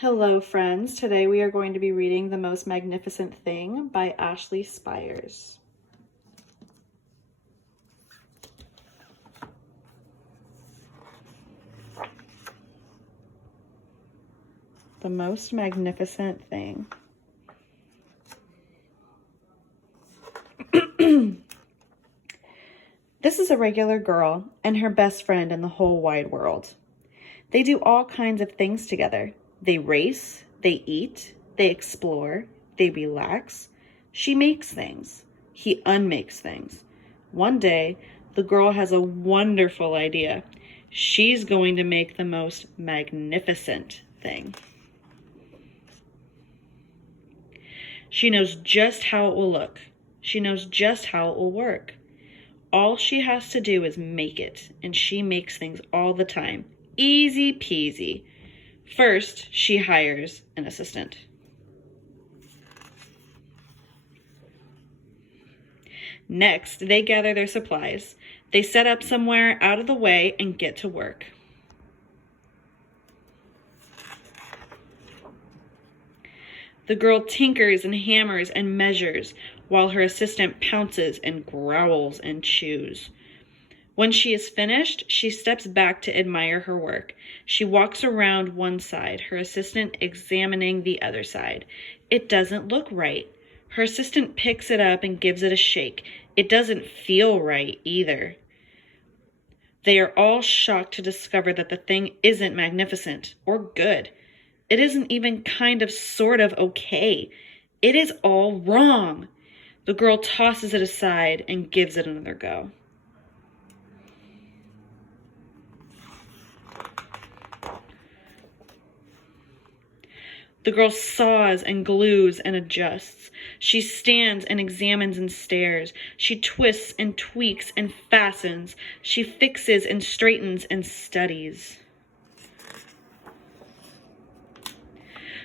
Hello, friends. Today we are going to be reading The Most Magnificent Thing by Ashley Spires. The Most Magnificent Thing. This is a regular girl and her best friend in the whole wide world. They do all kinds of things together. They race, they eat, they explore, they relax. She makes things. He unmakes things. One day, the girl has a wonderful idea. She's going to make the most magnificent thing. She knows just how it will look. She knows just how it will work. All she has to do is make it, and she makes things all the time. Easy peasy. First, she hires an assistant. Next, they gather their supplies. They set up somewhere out of the way and get to work. The girl tinkers and hammers and measures, while her assistant pounces and growls and chews. When she is finished, she steps back to admire her work. She walks around one side, her assistant examining the other side. It doesn't look right. Her assistant picks it up and gives it a shake. It doesn't feel right either. They are all shocked to discover that the thing isn't magnificent or good. It isn't even kind of sort of okay. It is all wrong. The girl tosses it aside and gives it another go. The girl saws and glues and adjusts. She stands and examines and stares. She twists and tweaks and fastens. She fixes and straightens and studies.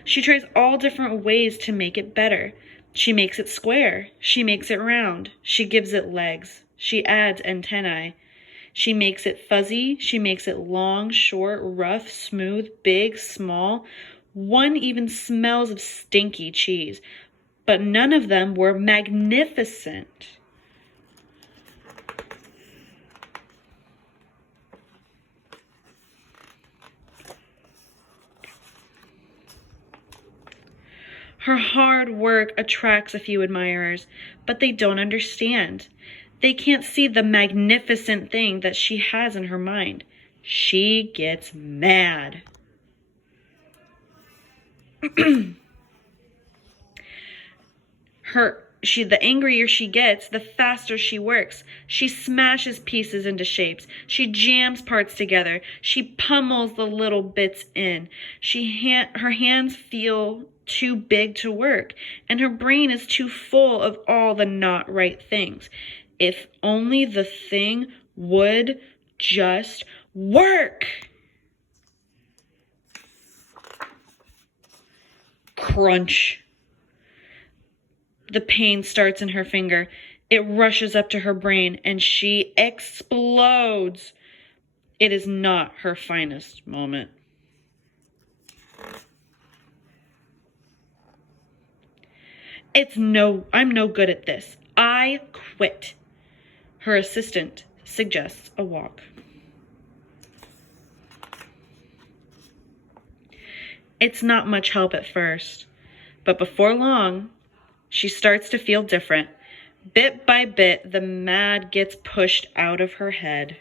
She tries all different ways to make it better. She makes it square. She makes it round. She gives it legs. She adds antennae. She makes it fuzzy. She makes it long, short, rough, smooth, big, small. One even smells of stinky cheese. But none of them were magnificent. Her hard work attracts a few admirers, but they don't understand. They can't see the magnificent thing that she has in her mind. She gets mad. The angrier she gets, the faster she works. She smashes pieces into shapes. She jams parts together. She pummels the little bits in. Her hands feel too big to work, and her brain is too full of all the not right things. If only the thing would just work. Crunch. The pain starts in her finger. It rushes up to her brain, and she explodes. It is not her finest moment. I'm no good at this. I quit. Her assistant suggests a walk. It's not much help at first, but before long, she starts to feel different. Bit by bit, the mad gets pushed out of her head.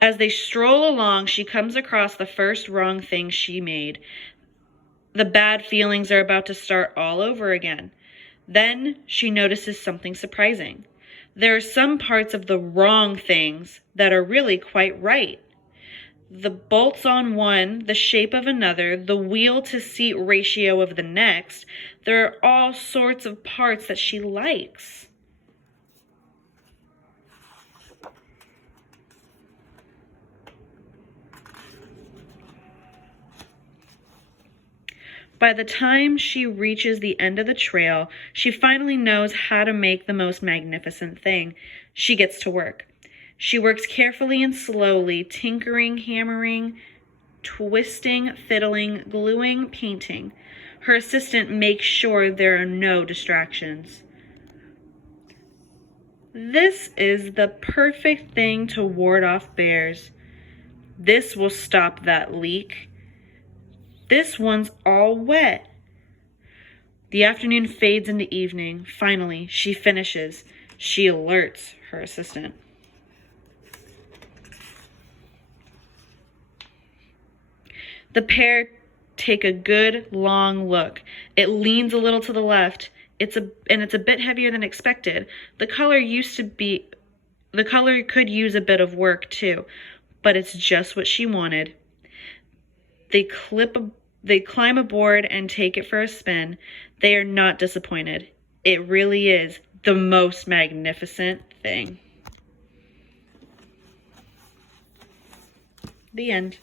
As they stroll along, she comes across the first wrong thing she made. The bad feelings are about to start all over again. Then she notices something surprising. There are some parts of the wrong things that are really quite right. The bolts on one, the shape of another, the wheel to seat ratio of the next, there are all sorts of parts that she likes. By the time she reaches the end of the trail, she finally knows how to make the most magnificent thing. She gets to work. She works carefully and slowly, tinkering, hammering, twisting, fiddling, gluing, painting. Her assistant makes sure there are no distractions. This is the perfect thing to ward off bears. This will stop that leak. This one's all wet. The afternoon fades into evening. Finally, she finishes. She alerts her assistant. The pair take a good long look. It leans a little to the left. It's a bit heavier than expected. The color could use a bit of work too, but it's just what she wanted. They climb aboard and take it for a spin. They are not disappointed. It really is the most magnificent thing. The end.